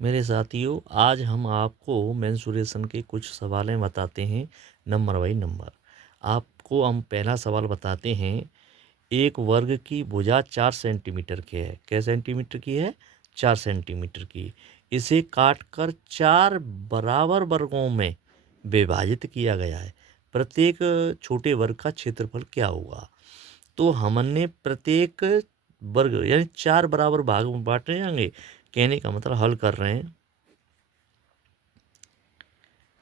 मेरे साथियों, आज हम आपको मेंसुरेशन के कुछ सवालें बताते हैं नंबर बाई नंबर। आपको हम पहला सवाल बताते हैं। एक वर्ग की भुजा 4 सेंटीमीटर की है। कै सेंटीमीटर की है? 4 सेंटीमीटर की। इसे काटकर 4 बराबर वर्गों में विभाजित किया गया है। प्रत्येक छोटे वर्ग का क्षेत्रफल क्या होगा? तो हमने प्रत्येक वर्ग यानी 4 बराबर भागों में बांटे जाएंगे। कहने का मतलब हल कर रहे हैं।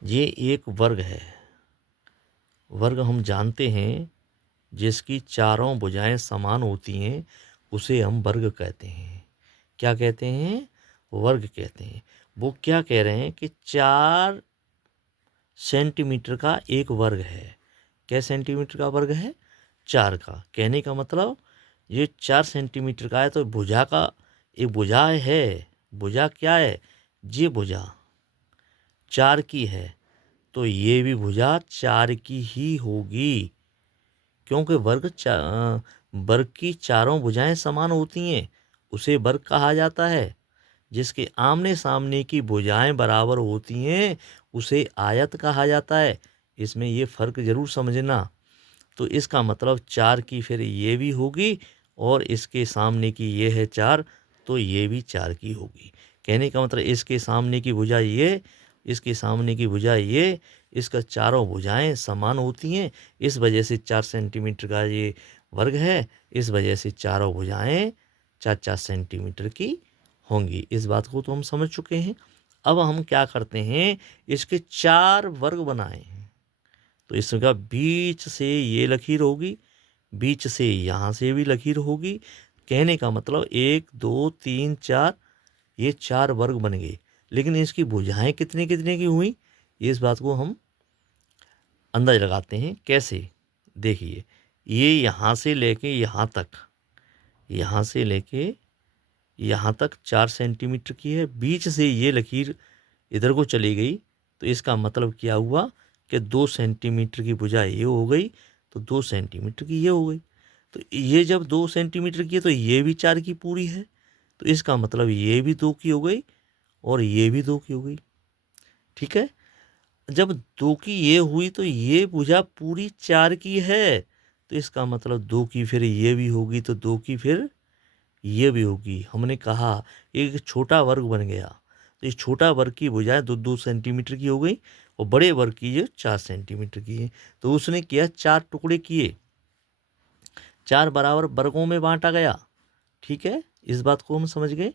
ये एक वर्ग है। वर्ग हम जानते हैं, जिसकी चारों भुजाएं समान होती हैं उसे हम वर्ग कहते हैं। क्या कहते हैं? वर्ग कहते हैं। वो क्या कह रहे हैं कि 4 सेंटीमीटर का एक वर्ग है। क्या सेंटीमीटर का वर्ग है? 4 का। कहने का मतलब ये 4 सेंटीमीटर का है तो भुजा का एक भुजा है। भुजा क्या है? ये भुजा 4 की है तो ये भी भुजा 4 की ही होगी, क्योंकि वर्ग की चारों भुजाएं समान होती हैं, उसे वर्ग कहा जाता है। जिसके आमने सामने की भुजाएं बराबर होती हैं उसे आयत कहा जाता है। इसमें ये फर्क जरूर समझना। तो इसका मतलब 4 की फिर ये भी होगी और इसके सामने की ये है 4 तो ये भी 4 की होगी। कहने का मतलब इसके सामने की भुजा ये, इसके सामने की भुजा ये, इसका चारों भुजाएं समान होती हैं। इस वजह से 4 सेंटीमीटर का ये वर्ग है। इस वजह से चारों भुजाएं 4-4 सेंटीमीटर की होंगी। इस बात को तो हम समझ चुके हैं। अब हम क्या करते हैं, इसके 4 वर्ग बनाए। तो इसका बीच से ये लकीर होगी, बीच से यहाँ से भी लकीर होगी। कहने का मतलब 1 2 3 4 ये 4 वर्ग बन गए। लेकिन इसकी भुजाएं कितने कितने की हुई, इस बात को हम अंदाज लगाते हैं। कैसे? देखिए, ये यहाँ से लेके यहाँ तक, यहाँ से लेके यहाँ तक 4 सेंटीमीटर की है। बीच से ये लकीर इधर को चली गई तो इसका मतलब क्या हुआ कि 2 सेंटीमीटर की भुजा ये हो गई तो 2 सेंटीमीटर की ये हो गई। तो ये जब 2 सेंटीमीटर की है तो ये भी 4 की पूरी है, तो इसका मतलब ये भी 2 की हो गई और ये भी 2 की हो गई। ठीक है। जब 2 की ये हुई तो ये भुजा पूरी 4 की है, तो इसका मतलब 2 की फिर ये भी होगी तो 2 की फिर ये भी होगी। हमने कहा एक छोटा वर्ग बन गया, तो इस छोटा वर्ग की भुजाएं 2-2 सेंटीमीटर की हो गई और बड़े वर्ग की ये 4 सेंटीमीटर की है। तो उसने किया 4 टुकड़े किए, 4 बराबर वर्गों में बांटा गया। ठीक है, इस बात को हम समझ गए।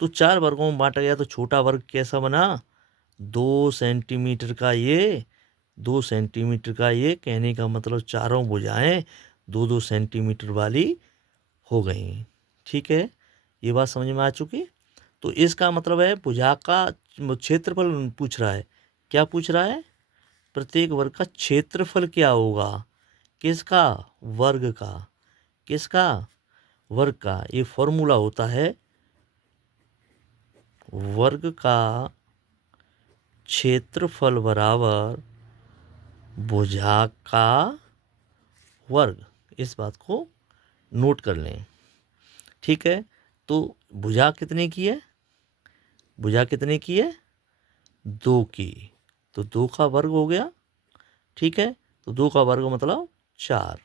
तो 4 वर्गों में बांटा गया तो छोटा वर्ग कैसा बना? 2 सेंटीमीटर का ये, 2 सेंटीमीटर का ये। कहने का मतलब चारों भुजाएं 2-2 सेंटीमीटर वाली हो गई। ठीक है, ये बात समझ में आ चुकी। तो इसका मतलब है भुजा का क्षेत्रफल पूछ रहा है। क्या पूछ रहा है? प्रत्येक वर्ग का क्षेत्रफल क्या होगा? किसका? वर्ग का। किसका? वर्ग का। ये फॉर्मूला होता है, वर्ग का क्षेत्रफल बराबर भुजा का वर्ग। इस बात को नोट कर लें। ठीक है, तो भुजा कितने की है? भुजा कितने की है? 2 की। तो 2 का वर्ग हो गया। ठीक है, तो 2 का वर्ग मतलब 4।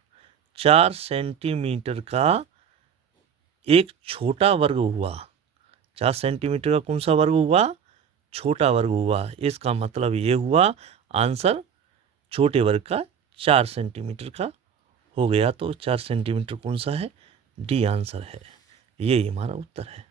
4 सेंटीमीटर का एक छोटा वर्ग हुआ। 4 सेंटीमीटर का कौन सा वर्ग हुआ? छोटा वर्ग हुआ। इसका मतलब ये हुआ आंसर छोटे वर्ग का 4 सेंटीमीटर का हो गया। तो 4 सेंटीमीटर कौन सा है? डी आंसर है। यही हमारा उत्तर है।